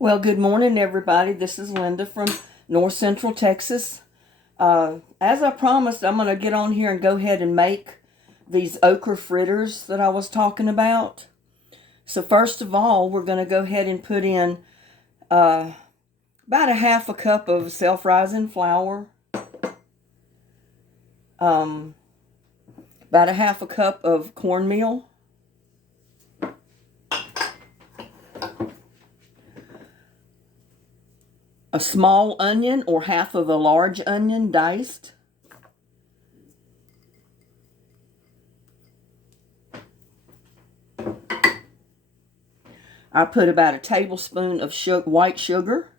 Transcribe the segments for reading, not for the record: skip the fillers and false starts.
Well, good morning, everybody. This is Linda from North Central Texas. As I promised, I'm going to get on here and go ahead and make these okra fritters that I was talking about. So first of all, we're going to go ahead and put in about a half a cup of self-rising flour, about a half a cup of cornmeal, a small onion or half of a large onion diced, I put about a tablespoon of white sugar.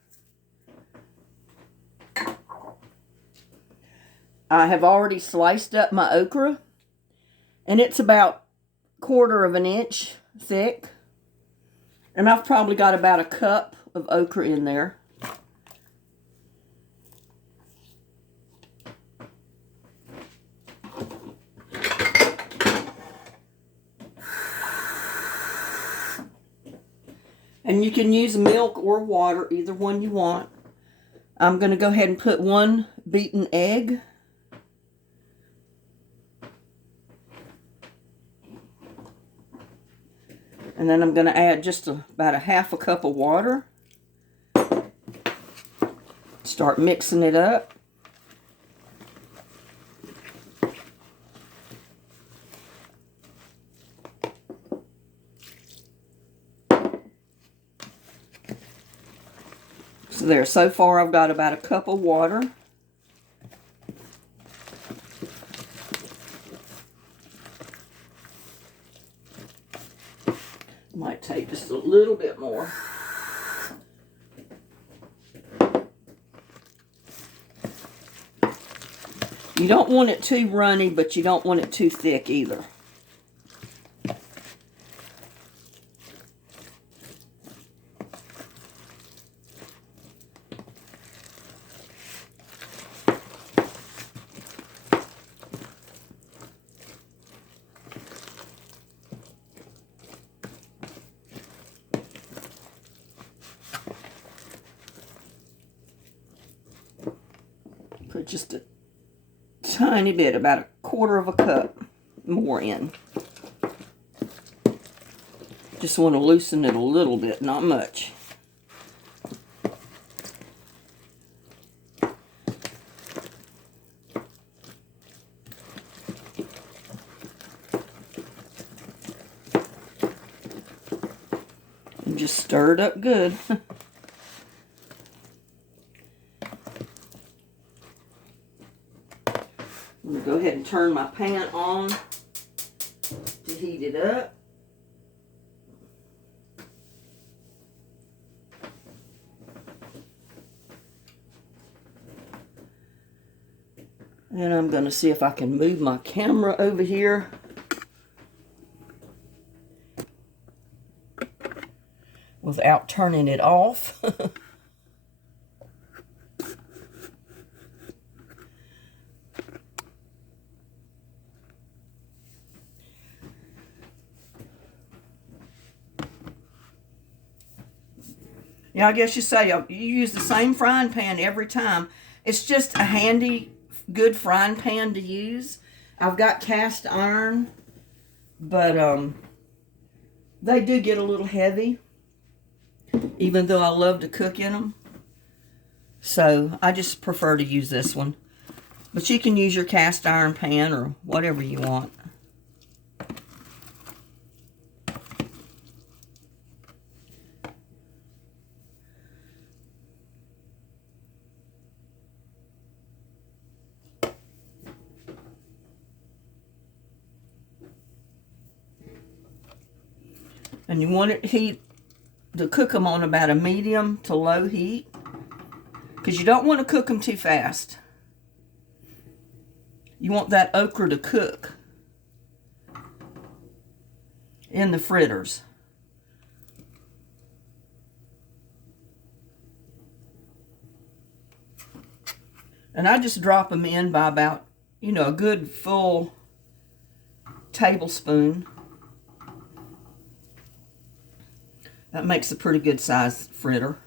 I have already sliced up my okra, and it's about 1/4 of an inch thick. And I've probably got about a cup of okra in there. And you can use milk or water, either one you want. I'm going to go ahead and put 1 beaten egg. And then I'm going to add just about a half a cup of water. Start mixing it up. So there, so far I've got about a cup of water. Might take just a little bit more. You don't want it too runny, but you don't want it too thick either. Put just a tiny bit, about 1/4 of a cup more in. Just want to loosen it a little bit, not much. And just stir it up good. I'm going to go ahead and turn my pan on to heat it up. And I'm going to see if I can move my camera over here. Without turning it off. Yeah, I guess you say you use the same frying pan every time. It's just a handy, good frying pan to use. I've got cast iron, but they do get a little heavy, even though I love to cook in them. So I just prefer to use this one. But you can use your cast iron pan or whatever you want. And you want it to cook them on about a medium to low heat, because you don't want to cook them too fast. You want that okra to cook in the fritters. And I just drop them in by about, a good full tablespoon. That makes a pretty good size fritter.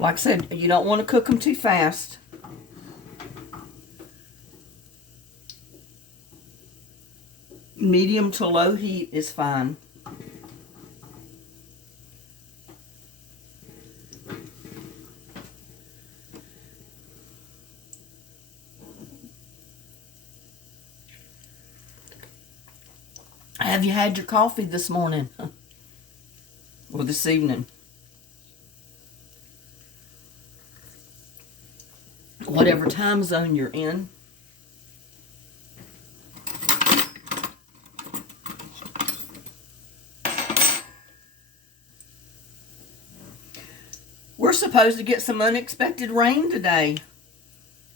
Like I said, you don't want to cook them too fast. Medium to low heat is fine. Have you had your coffee this morning? Or this evening? Whatever time zone you're in. We're supposed to get some unexpected rain today.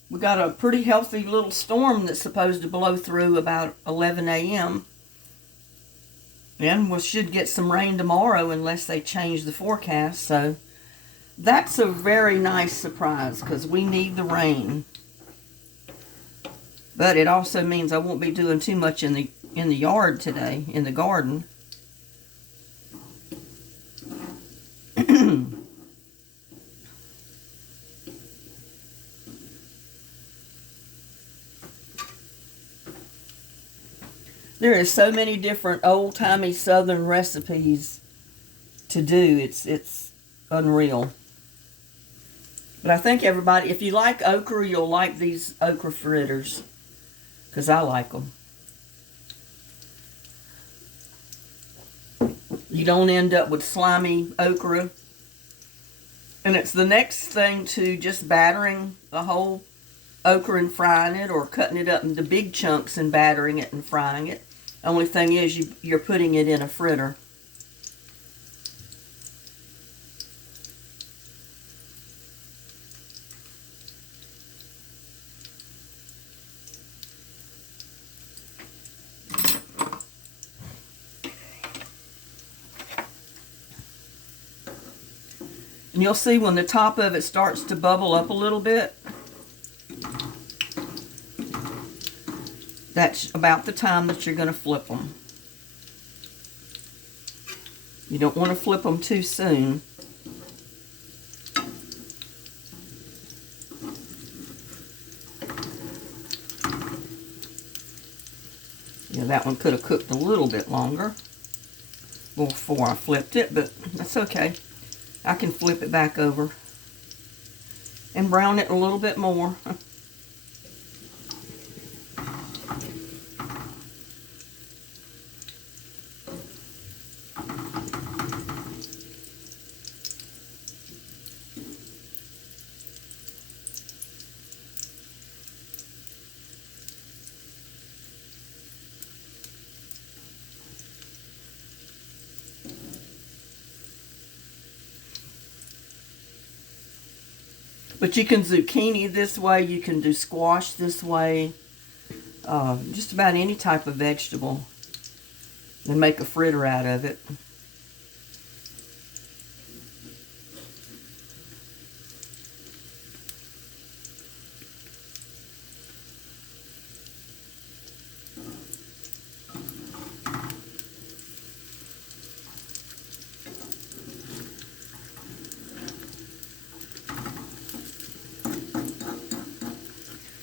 We got a pretty healthy little storm that's supposed to blow through about 11 a.m. And we should get some rain tomorrow unless they change the forecast. So that's a very nice surprise because we need the rain. But it also means I won't be doing too much in the yard today, in the garden. There is so many different old-timey southern recipes to do. It's unreal. But I think everybody, if you like okra, you'll like these okra fritters. Because I like them. You don't end up with slimy okra. And it's the next thing to just battering the whole okra and frying it, or cutting it up into big chunks and battering it and frying it. Only thing is you're putting it in a fritter. And you'll see when the top of it starts to bubble up a little bit, that's about the time that you're going to flip them. You don't want to flip them too soon. Yeah, that one could have cooked a little bit longer before I flipped it, but that's okay. I can flip it back over and brown it a little bit more. But you can zucchini this way, you can do squash this way, just about any type of vegetable, and make a fritter out of it.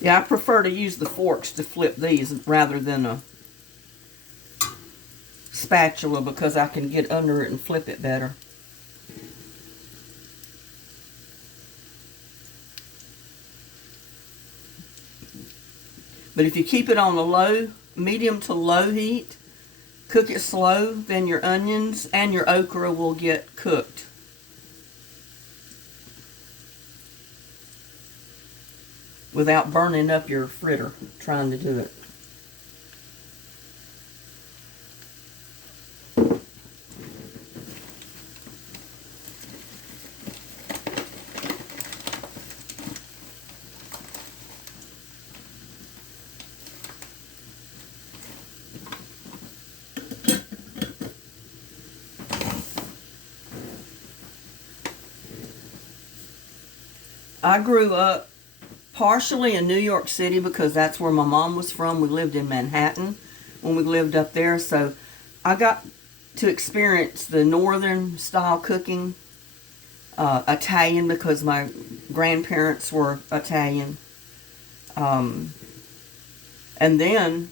Yeah, I prefer to use the forks to flip these rather than a spatula because I can get under it and flip it better. But if you keep it on a medium to low heat, cook it slow, then your onions and your okra will get cooked. Without burning up your fritter trying to do it. I grew up partially in New York City because that's where my mom was from. We lived in Manhattan when we lived up there, so I got to experience the northern style cooking. Italian because my grandparents were Italian. And then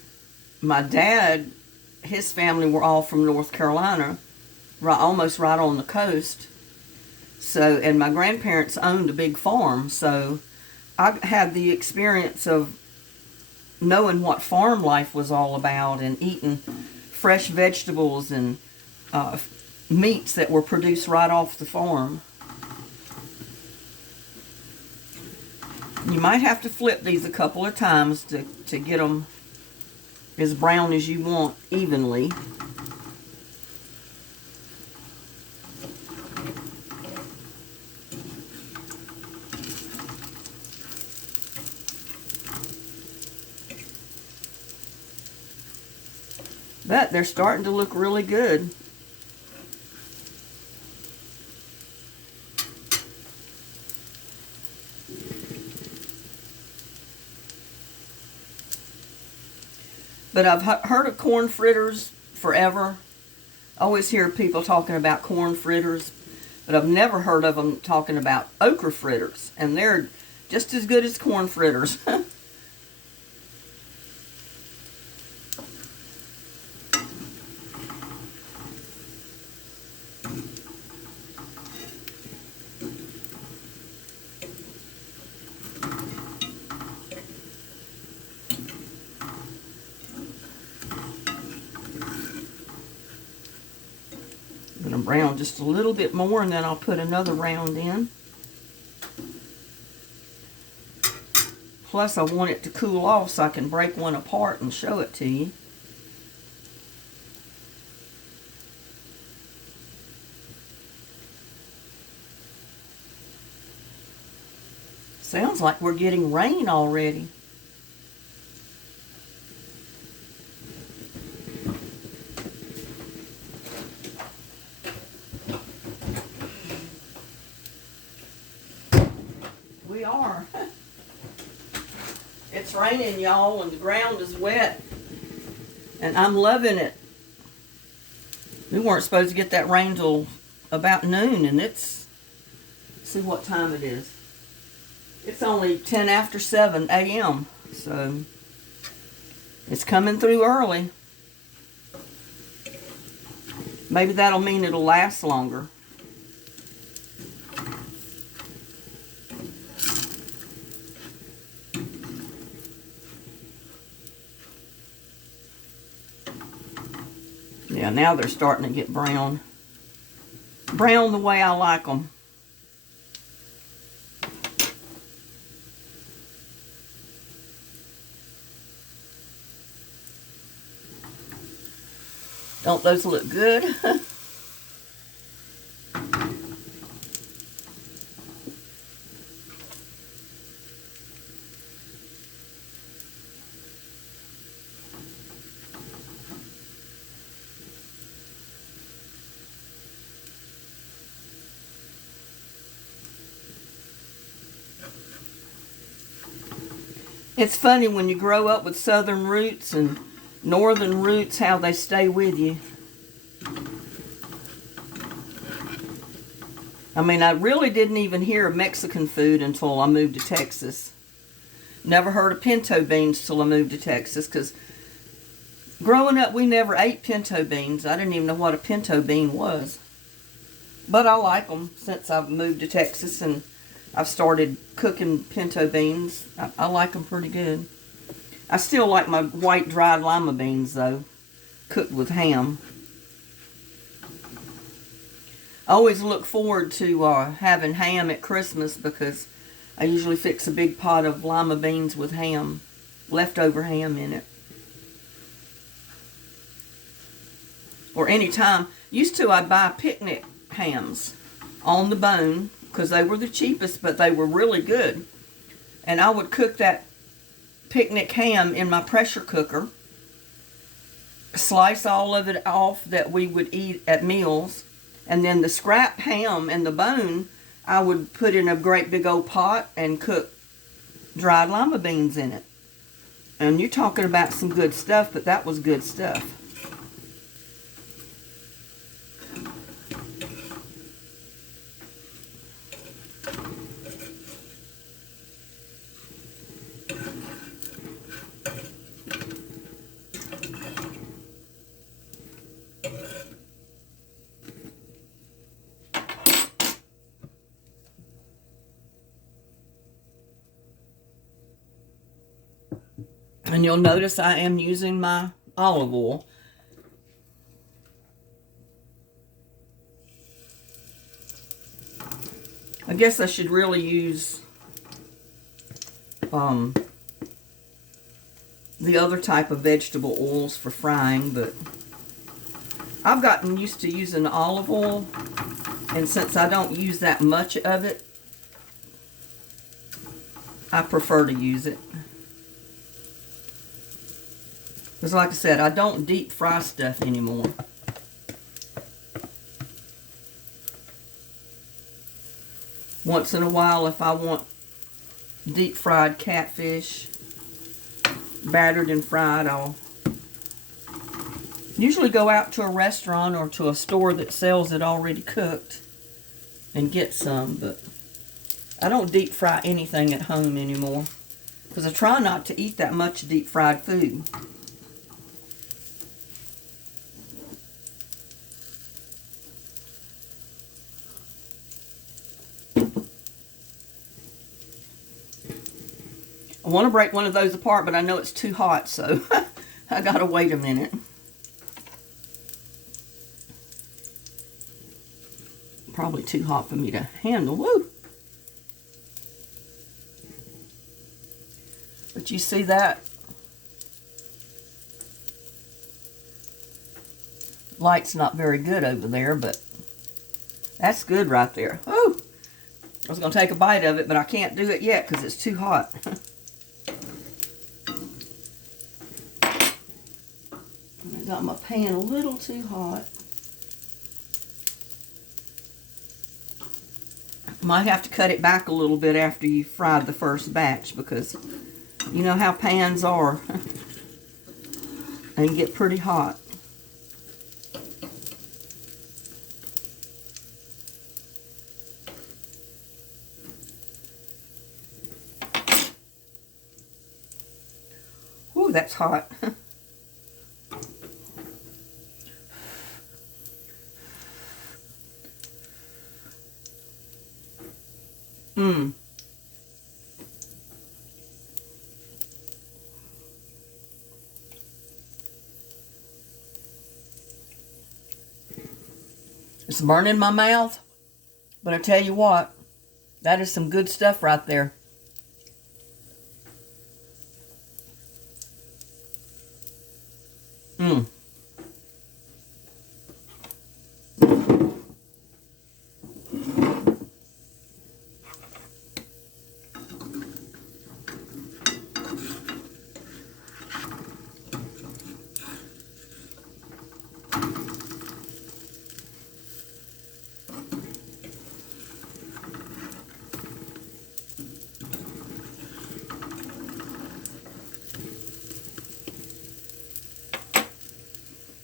my dad, his family were all from North Carolina, almost right on the coast. So, and my grandparents owned a big farm, so I had the experience of knowing what farm life was all about and eating fresh vegetables and meats that were produced right off the farm. You might have to flip these a couple of times to get them as brown as you want evenly. But they're starting to look really good. But I've heard of corn fritters forever. I always hear people talking about corn fritters, but I've never heard of them talking about okra fritters. And they're just as good as corn fritters. I'm going to brown just a little bit more, and then I'll put another round in. Plus, I want it to cool off so I can break one apart and show it to you. Sounds like we're getting rain already. We are. It's raining, y'all, and the ground is wet. And I'm loving it. We weren't supposed to get that rain till about noon, and it's, see what time it is. It's only 10 after 7 a.m., so it's coming through early. Maybe that'll mean it'll last longer. Yeah, now they're starting to get brown. Brown the way I like them. Don't those look good? It's funny when you grow up with southern roots and northern roots, how they stay with you. I mean, I really didn't even hear of Mexican food until I moved to Texas. Never heard of pinto beans till I moved to Texas, because growing up we never ate pinto beans. I didn't even know what a pinto bean was. But I like them since I've moved to Texas and I've started cooking pinto beans. I like them pretty good. I still like my white dried lima beans, though, cooked with ham. I always look forward to having ham at Christmas because I usually fix a big pot of lima beans with ham, leftover ham in it. Or anytime. Used to, I'd buy picnic hams on the bone because they were the cheapest, but they were really good. And I would cook that picnic ham in my pressure cooker, slice all of it off that we would eat at meals, and then the scrap ham and the bone I would put in a great big old pot and cook dried lima beans in it. And you're talking about some good stuff, but that was good stuff. And you'll notice I am using my olive oil. I guess I should really use the other type of vegetable oils for frying, but I've gotten used to using olive oil, and since I don't use that much of it, I prefer to use it. Because like I said, I don't deep fry stuff anymore. Once in a while, if I want deep fried catfish, battered and fried, I'll usually go out to a restaurant or to a store that sells it already cooked and get some, but I don't deep fry anything at home anymore because I try not to eat that much deep fried food. I want to break one of those apart, but I know it's too hot, so I gotta wait a minute. Probably too hot for me to handle. Woo! But you see that? Light's not very good over there, but that's good right there. Oh! I was going to take a bite of it, but I can't do it yet because it's too hot. I got my pan a little too hot. Might have to cut it back a little bit after you fried the first batch because you know how pans are and get pretty hot. Ooh, that's hot. Mmm. It's burning my mouth, but I tell you what, that is some good stuff right there. Mmm.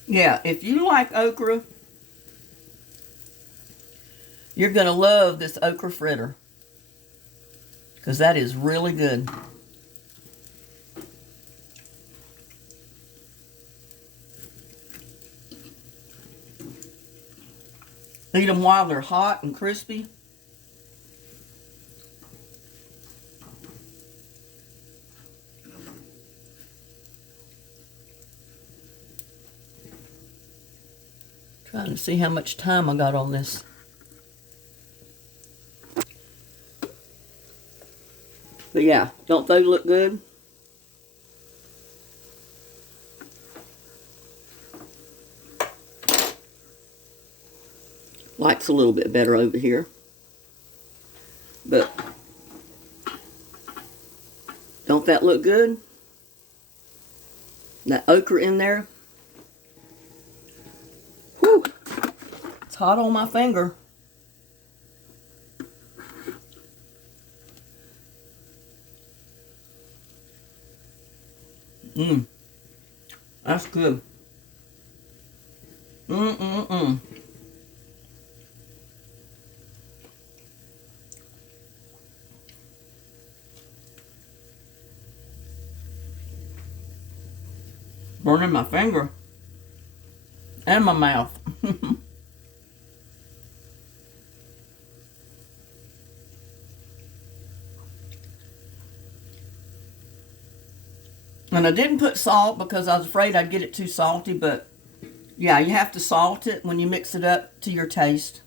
Yeah, if you like okra, you're going to love this okra fritter because that is really good. Eat them while they're hot and crispy. Trying to see how much time I got on this. But yeah, don't they look good? Light's a little bit better over here. But don't that look good? That okra in there. Whew. It's hot on my finger. Mmm. That's good. Mmm. Burning my finger. And my mouth. And I didn't put salt because I was afraid I'd get it too salty, but yeah, you have to salt it when you mix it up to your taste.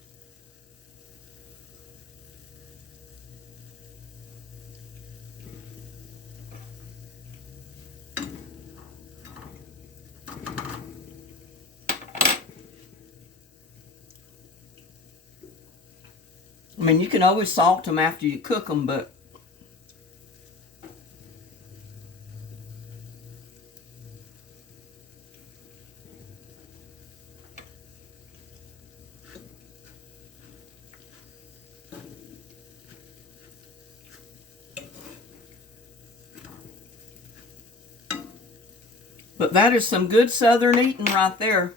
I mean, you can always salt them after you cook them, but that is some good southern eating right there.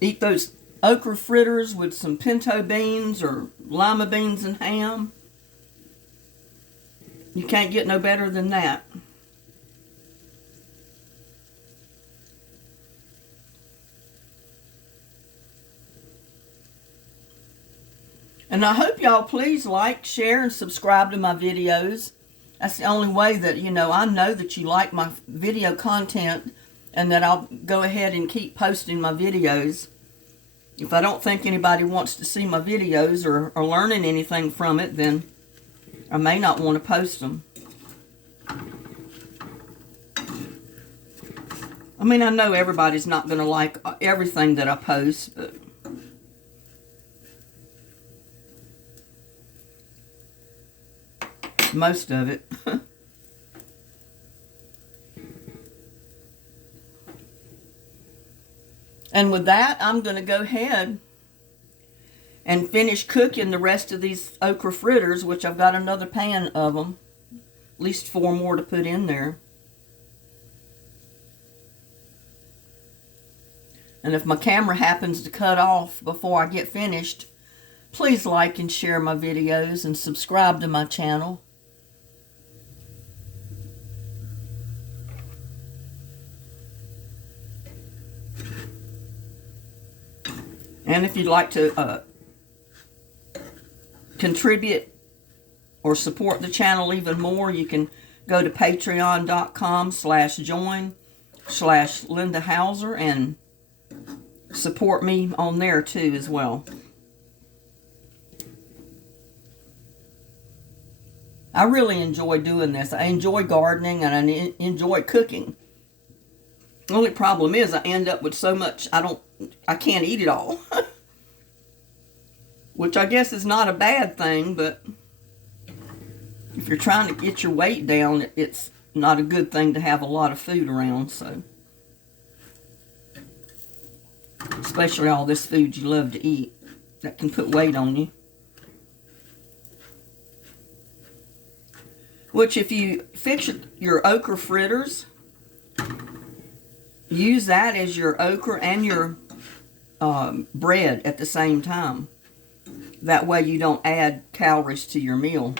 Eat those okra fritters with some pinto beans or lima beans and ham. You can't get no better than that. And I hope y'all please like, share, and subscribe to my videos. That's the only way that, I know that you like my video content and that I'll go ahead and keep posting my videos. If I don't think anybody wants to see my videos or are learning anything from it, then I may not want to post them. I mean, I know everybody's not going to like everything that I post, but most of it. And with that, I'm going to go ahead and finish cooking the rest of these okra fritters, which I've got another pan of them. At least 4 more to put in there. And if my camera happens to cut off before I get finished, please like and share my videos and subscribe to my channel. And if you'd like to contribute or support the channel even more, you can go to patreon.com/join/Linda Hauser and support me on there too as well. I really enjoy doing this. I enjoy gardening and I enjoy cooking. The only problem is I end up with so much I can't eat it all. Which I guess is not a bad thing, but if you're trying to get your weight down, it's not a good thing to have a lot of food around, so. Especially all this food you love to eat that can put weight on you. Which if you fix your okra fritters, use that as your okra and your bread at the same time. That way you don't add calories to your meal.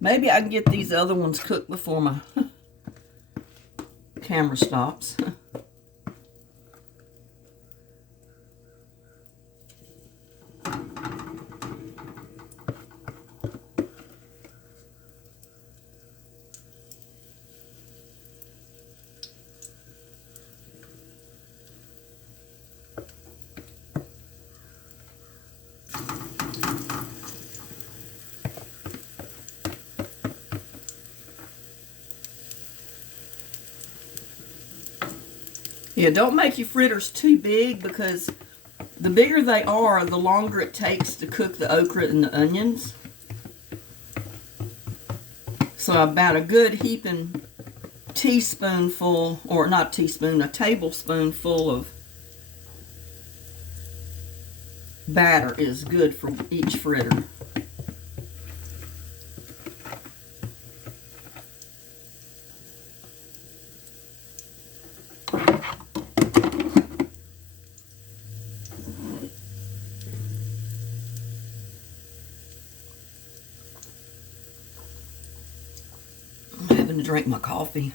Maybe I can get these other ones cooked before my camera stops. Yeah, don't make your fritters too big because the bigger they are, the longer it takes to cook the okra and the onions. So about a good heaping teaspoonful, or not teaspoon, a tablespoonful of batter is good for each fritter. I'm having to drink my coffee.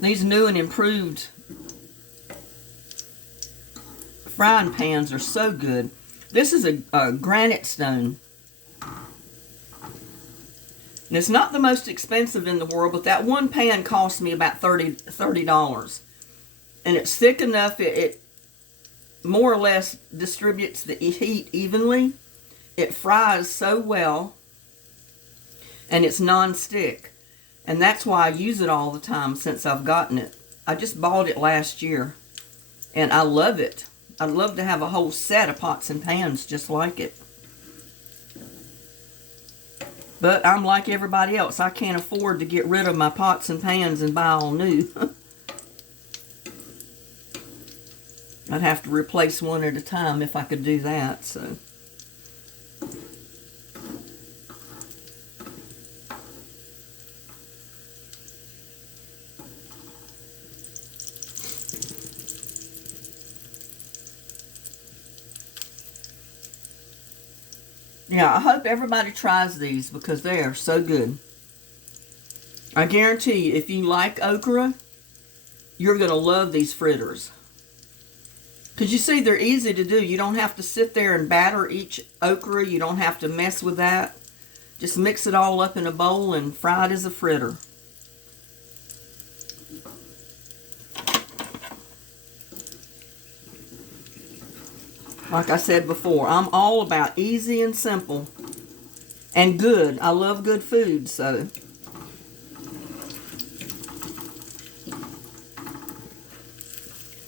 These new and improved frying pans are so good. This is a granite stone. And it's not the most expensive in the world, but that one pan cost me about $30. And it's thick enough, it more or less distributes the heat evenly. It fries so well, and it's non-stick. And that's why I use it all the time since I've gotten it. I just bought it last year, and I love it. I'd love to have a whole set of pots and pans just like it. But I'm like everybody else. I can't afford to get rid of my pots and pans and buy all new. I'd have to replace one at a time if I could do that, so. Yeah, I hope everybody tries these because they are so good. I guarantee you, if you like okra, you're going to love these fritters. Because you see, they're easy to do. You don't have to sit there and batter each okra. You don't have to mess with that. Just mix it all up in a bowl and fry it as a fritter. Like I said before, I'm all about easy and simple and good. I love good food, so.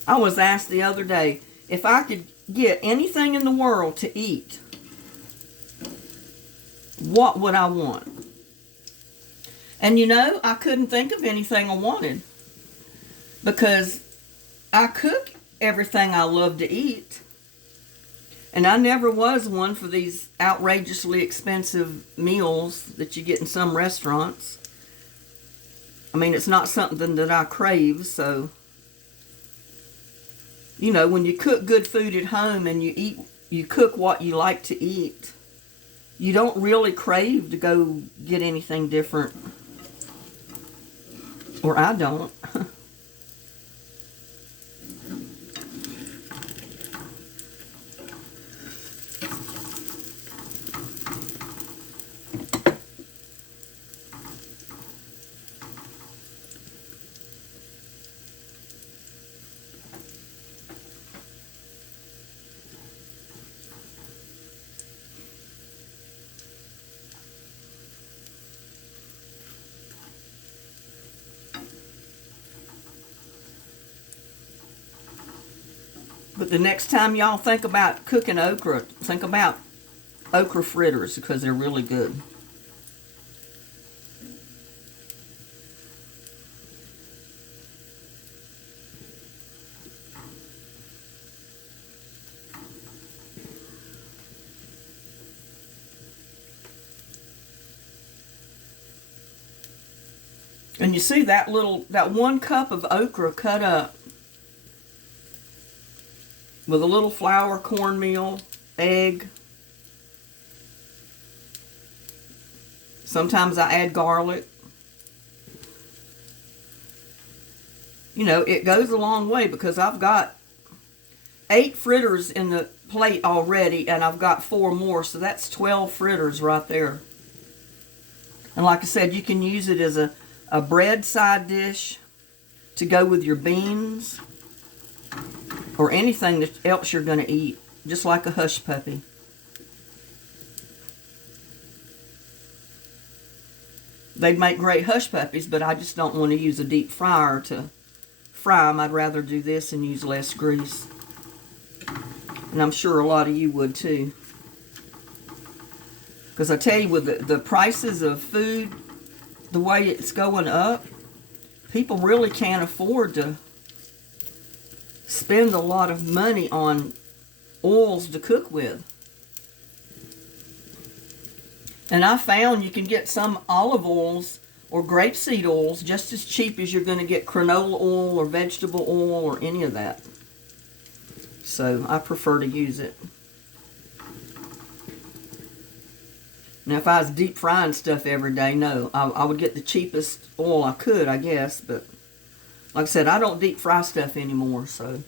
I was asked the other day if I could get anything in the world to eat, what would I want? And you know, I couldn't think of anything I wanted because I cook everything I love to eat. And I never was one for these outrageously expensive meals that you get in some restaurants. I mean, it's not something that I crave, so. You know, when you cook good food at home and you cook what you like to eat, you don't really crave to go get anything different. Or I don't. But the next time y'all think about cooking okra, think about okra fritters because they're really good. And you see that one cup of okra cut up with a little flour, cornmeal, egg. Sometimes I add garlic. You know, it goes a long way because I've got 8 fritters in the plate already and I've got 4 more, so that's 12 fritters right there. And like I said, you can use it as a bread side dish to go with your beans or anything else you're going to eat, just like a hush puppy. They'd make great hush puppies, but I just don't want to use a deep fryer to fry them. I'd rather do this and use less grease. And I'm sure a lot of you would too. Because I tell you, with the prices of food, the way it's going up, people really can't afford to spend a lot of money on oils to cook with. And I found you can get some olive oils or grapeseed oils just as cheap as you're going to get canola oil or vegetable oil or any of that. So I prefer to use it. Now, if I was deep frying stuff every day, no, I would get the cheapest oil I could, I guess. But like I said, I don't deep fry stuff anymore, so.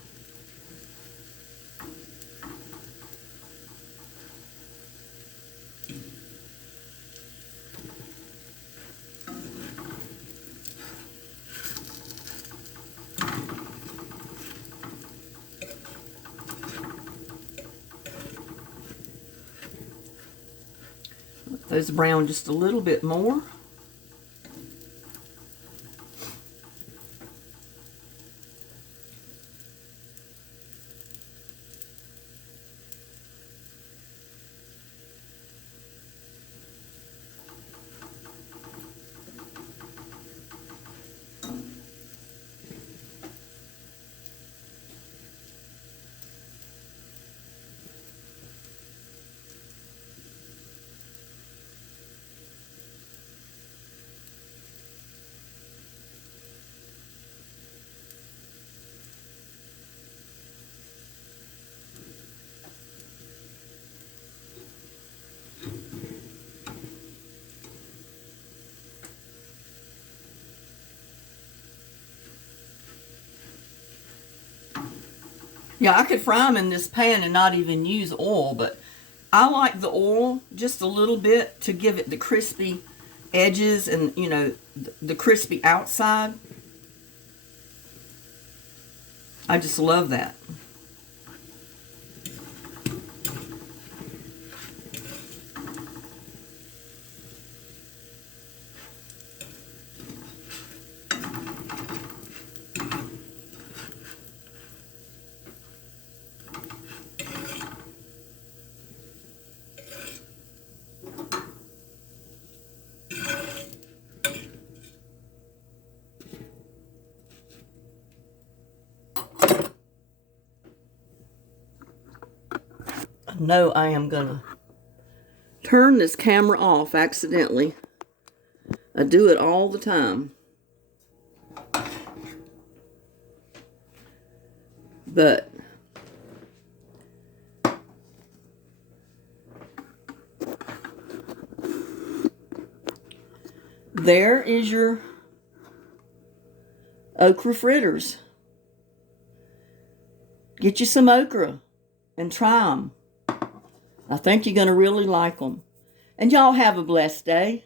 Let those brown just a little bit more. Yeah, I could fry them in this pan and not even use oil, but I like the oil just a little bit to give it the crispy edges and, you know, the crispy outside. I just love that. No, I am gonna turn this camera off accidentally. I do it all the time. But there is your okra fritters. Get you some okra and try them. I think you're going to really like them. And y'all have a blessed day.